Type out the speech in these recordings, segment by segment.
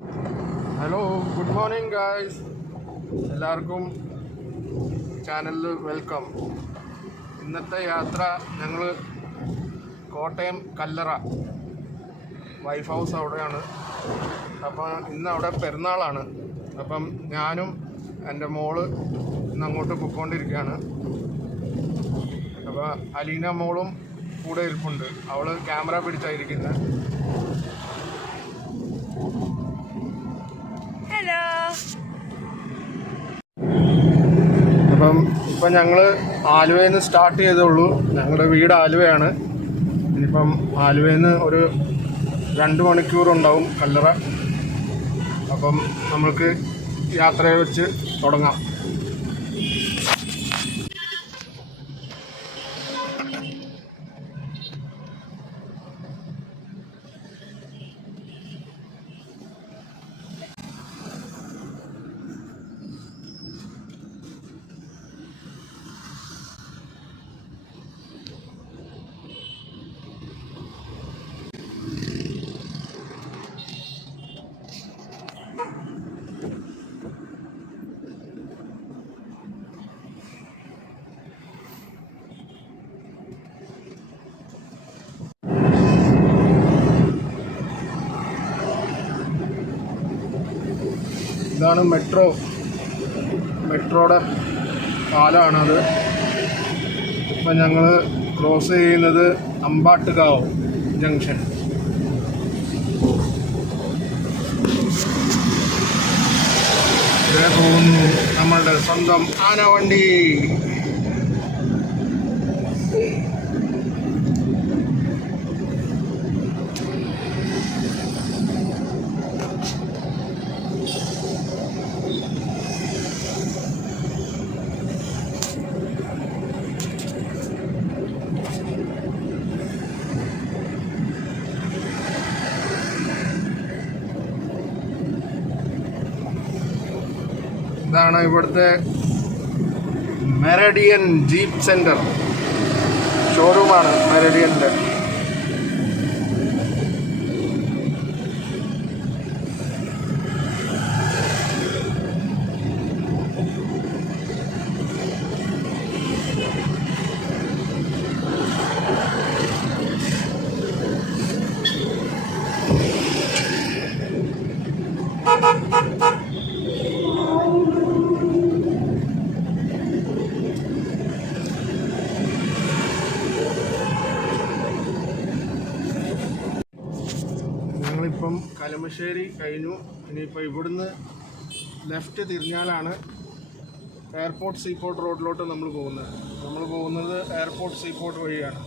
Hello, good morning guys. എല്ലാവർക്കും ചാനലിൽ welcome. ഇന്നത്തെ യാത്ര ഞങ്ങൾ കോട്ടയം കല്ലറ വൈഫ് ഹൗസ് അവിടെയാണ്. അപ്പം ഇന്ന് അവിടെ പെരുന്നാളാണ്. അപ്പം ഞാനും എൻ്റെ മോള് ഇന്ന് അങ്ങോട്ട് പൊയ്ക്കൊണ്ടിരിക്കുകയാണ്. അപ്പോൾ അലീന മോളും കൂടെ ഇരിപ്പുണ്ട്. അവൾ ക്യാമറ പിടിച്ചായിരിക്കുന്നത്. ഹലോ. അപ്പം ഇപ്പം ഞങ്ങൾ ആലുവയിൽ നിന്ന് സ്റ്റാർട്ട് ചെയ്തോളൂ. ഞങ്ങളുടെ വീട് ആലുവയാണ്. ഇനിയിപ്പം ആലുവയിൽ നിന്ന് ഒരു 2 മണിക്കൂറുണ്ടാവും കല്ലറ. അപ്പം നമ്മൾക്ക് യാത്രയെ വെച്ച് തുടങ്ങാം. ഇതാണ് മെട്രോയുടെ പാലമാണത്. ഇപ്പം ഞങ്ങൾ ക്രോസ് ചെയ്യുന്നത് അമ്പാട്ടുകാവ് ജംഗ്ഷൻ. ഇവിടെ പോകുന്നു നമ്മളുടെ സ്വന്തം ആനവണ്ടി. ഇതാണ് ഇവിടുത്തെ മെറിഡിയൻ ജീപ്പ് സെൻറ്റർ. ഷോറൂമാണ് മെറിഡിയൻ്റെ. ഞങ്ങളിപ്പം കലമശ്ശേരി കഴിഞ്ഞു. ഇനിയിപ്പോൾ ഇവിടുന്ന് ലെഫ്റ്റ് തിരിഞ്ഞാലാണ് എയർപോർട്ട് സീപോർട്ട് റോഡിലോട്ട് നമ്മൾ പോകുന്നത് എയർപോർട്ട് സീപോർട്ട് വഴിയാണ്.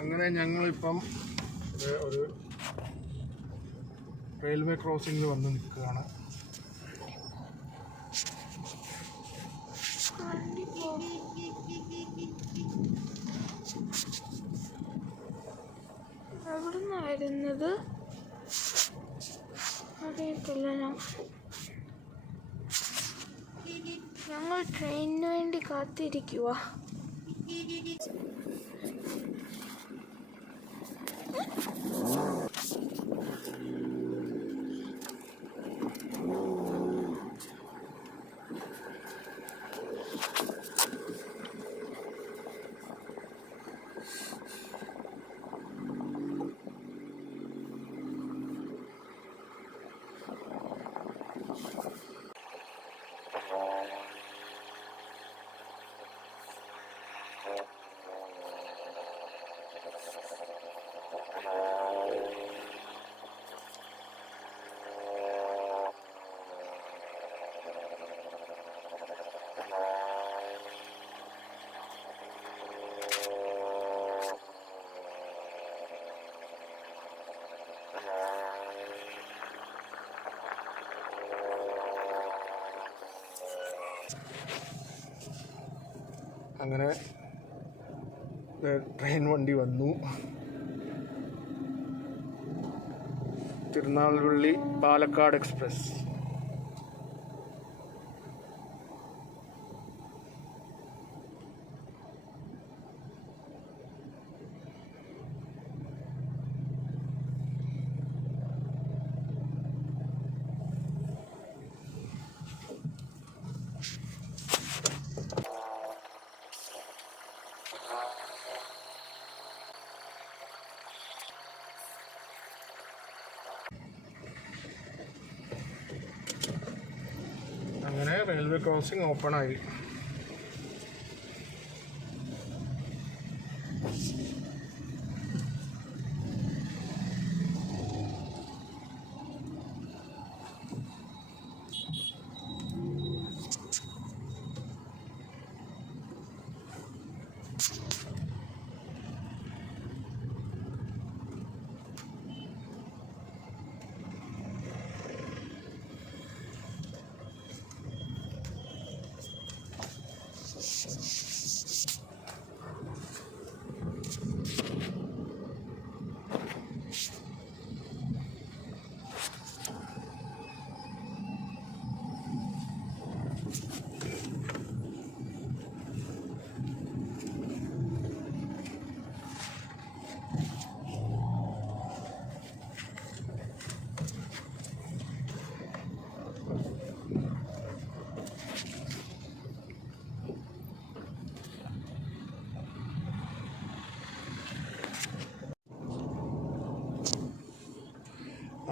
അങ്ങനെ ഞങ്ങളിപ്പം ഒരു റെയിൽവേ ക്രോസിങ്ങിൽ വന്ന് നിൽക്കുകയാണ്. എവിടുന്നാ വരുന്നത് അറിയത്തില്ല. ഞാൻ ഞങ്ങൾ ട്രെയിനിന് വേണ്ടി കാത്തിരിക്കുക. അങ്ങനെ ട്രെയിൻ വണ്ടി വന്നു. തിരുനാൾവള്ളി പാലക്കാട് എക്സ്പ്രസ്. അങ്ങനെ റെയിൽവേ ക്രോസിംഗ് ഓപ്പൺ ആയി.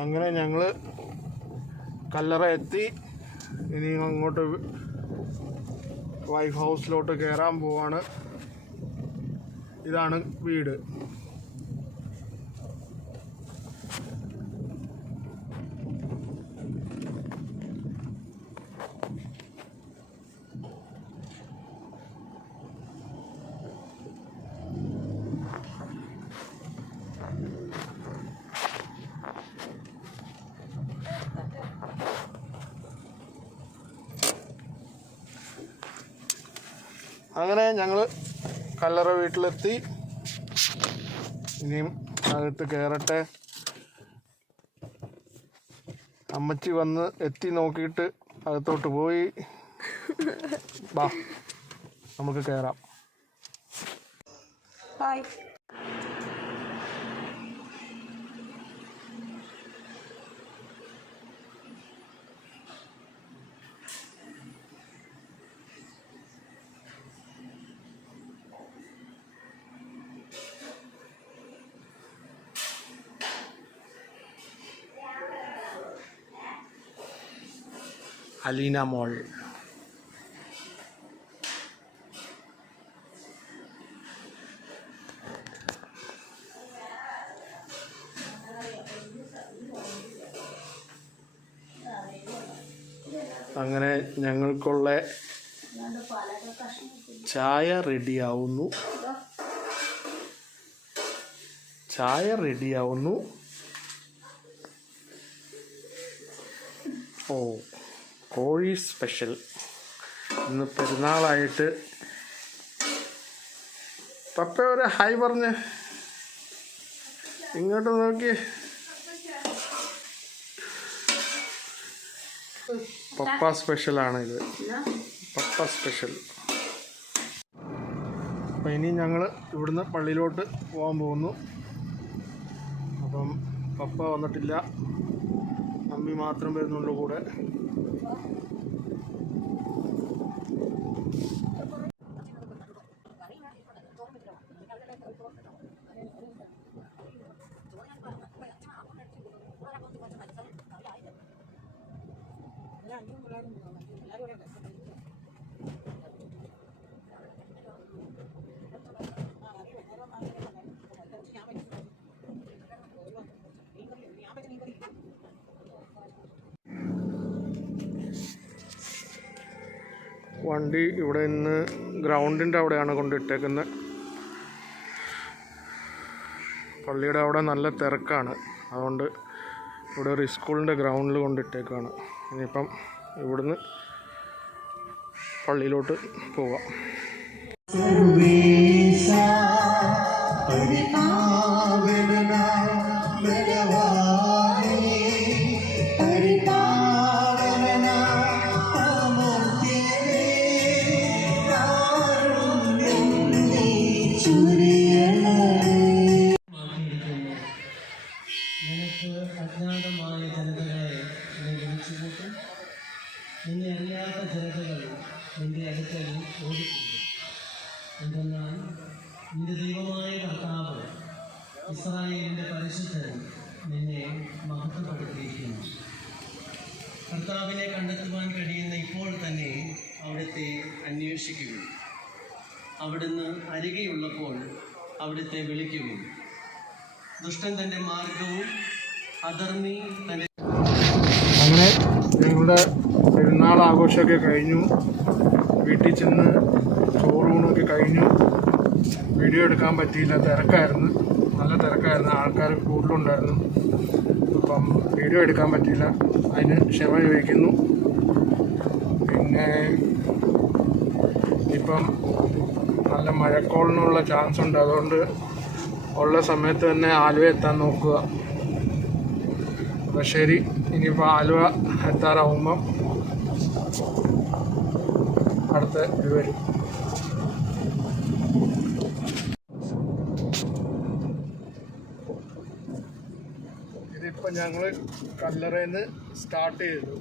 അങ്ങനെ ഞങ്ങൾ കല്ലറ എത്തി. ഇനി അങ്ങോട്ട് വൈഫ് ഹൗസിലോട്ട് കയറാൻ പോവാണ്. ഇതാണ് വീട്. അങ്ങനെ ഞങ്ങൾ കല്ലറ വീട്ടിലെത്തി. ഇനിയും അകത്ത് കയറട്ടെ. അമ്മച്ചി വന്ന് എത്തി നോക്കിയിട്ട് അകത്തോട്ട് പോയി. ബാ നമുക്ക് കയറാം. ഹായ്. അലീന മോൾ. അങ്ങനെ ഞങ്ങൾക്കുള്ള ചായ റെഡിയാവുന്നു. ഓ, കോഴി സ്പെഷ്യൽ. ഇന്ന് പെരുന്നാളായിട്ട്. പപ്പ ഒരു ഹായ് പറഞ്ഞ് ഇങ്ങോട്ട് നോക്കി. പപ്പ സ്പെഷ്യലാണ് ഇത്. പപ്പ സ്പെഷ്യൽ. അപ്പം ഇനി ഞങ്ങൾ ഇവിടുന്ന് പള്ളിയിലോട്ട് പോകാൻ പോകുന്നു. അപ്പം പപ്പ വന്നിട്ടില്ല, മമ്മി മാത്രം വരുന്നുള്ളൂ കൂടെ. വണ്ടി ഇവിടെ നിന്ന് ഗ്രൗണ്ടിൻ്റെ അവിടെയാണ് കൊണ്ടിട്ടേക്കുന്നത്. പള്ളിയുടെ അവിടെ നല്ല തിരക്കാണ്, അതുകൊണ്ട് ഇവിടെ ഒരു സ്കൂളിൻ്റെ ഗ്രൗണ്ടിൽ കൊണ്ടിട്ടേക്കാണ്. ഇനിയിപ്പം ഇവിടുന്ന് പള്ളിയിലോട്ട് പോവാം. നിനക്ക് അജ്ഞാതമായ ജനതകളെ നീ വിളിച്ചുകൂട്ടും, നിന്നെ അറിയാത്ത ജനതകൾ നിന്റെ അടുക്കൽ ഓടിക്കൂടും. എന്തെന്നാൽ നിന്റെ ദൈവമായ കർത്താവ് ഇസ്രായേലിൻ്റെ പരിശുദ്ധൻ നിന്നെ മഹത്വപ്പെടുത്തിയിരിക്കുന്നു. കർത്താവിനെ കണ്ടെത്തുവാൻ കഴിയുന്ന ഇപ്പോൾ തന്നെ അവിടുത്തെ അന്വേഷിക്കുകയും അവിടുന്ന് അരികെയുള്ളപ്പോൾ അവിടുത്തെ വിളിക്കുകയും ദുഷ്ടൻ തൻ്റെ മാർഗവും അധർമ്മി തൻ്റെ. അങ്ങനെ ഞങ്ങളുടെ പെരുന്നാൾ ആഘോഷമൊക്കെ കഴിഞ്ഞു. വീട്ടിൽ ചെന്ന് ചോറൂണൊക്കെ കഴിഞ്ഞു. വീഡിയോ എടുക്കാൻ പറ്റിയില്ല, തിരക്കായിരുന്നു, നല്ല തിരക്കായിരുന്നു, ആൾക്കാർ കൂടുതലുണ്ടായിരുന്നു. അപ്പം വീഡിയോ എടുക്കാൻ പറ്റിയില്ല, അതിന് ക്ഷമ ചോദിക്കുന്നു. പിന്നെ ഇപ്പം നല്ല മഴക്കോളിനുള്ള ചാൻസ് ഉണ്ട്, അതുകൊണ്ട് ഉള്ള സമയത്ത് തന്നെ ആലുവ എത്താൻ നോക്കുക. അപ്പോൾ ശരി, ഇനിയിപ്പോൾ ആലുവ എത്താറാവുമ്പം അടുത്ത ഇത് വരും. ഇതിപ്പോൾ ഞങ്ങൾ കല്ലറയിൽ നിന്ന് സ്റ്റാർട്ട് ചെയ്തു.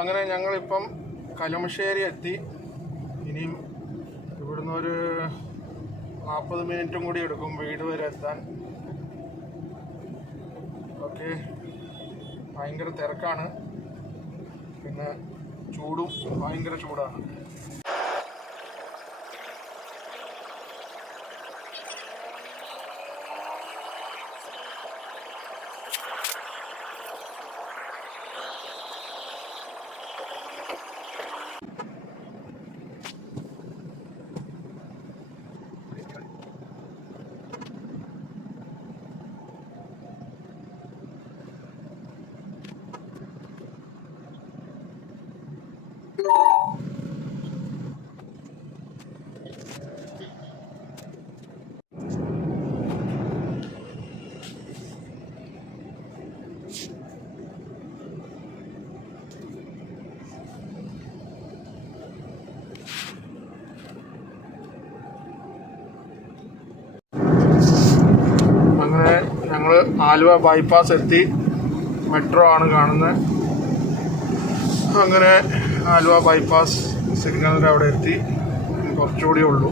അങ്ങനെ ഞങ്ങളിപ്പം കലമശ്ശേരി എത്തി. ഇനിയും ഇവിടുന്ന് ഒരു 40 മിനിറ്റും കൂടി എടുക്കും വീട് വരെ എത്താൻ. ഓക്കെ, ഭയങ്കര തിരക്കാണ്, പിന്നെ ചൂടും ഭയങ്കര ചൂടാണ്. അങ്ങനെ ഞങ്ങൾ ആലുവ ബൈപ്പാസ് എത്തി. മെട്രോ ആണ് കാണുന്നത്. അങ്ങനെ ആലുവ ബൈപ്പാസ് സിഗ്നലിൻ്റെ അവിടെ എത്തി. കുറച്ചുകൂടി ഉള്ളൂ.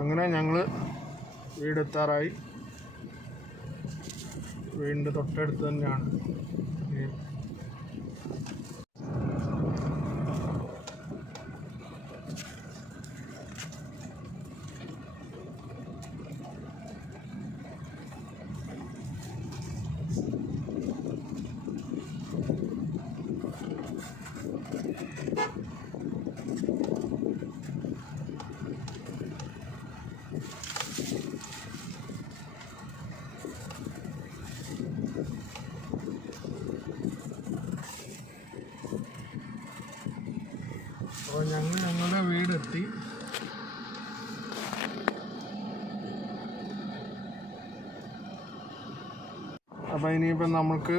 അങ്ങനെ ഞങ്ങൾ വീടെത്താറായി. വീടിൻ്റെ തൊട്ടടുത്ത് തന്നെയാണ്. അപ്പോൾ ഞങ്ങളുടെ വീടെത്തി. അപ്പോൾ ഇനിയിപ്പം നമുക്ക്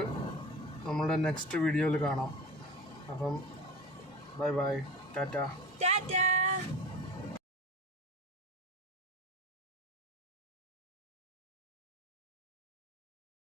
നമ്മളുടെ നെക്സ്റ്റ് വീഡിയോയിൽ കാണാം. അപ്പം ബൈ ബൈ, ടാറ്റ. ടാറ്റാ.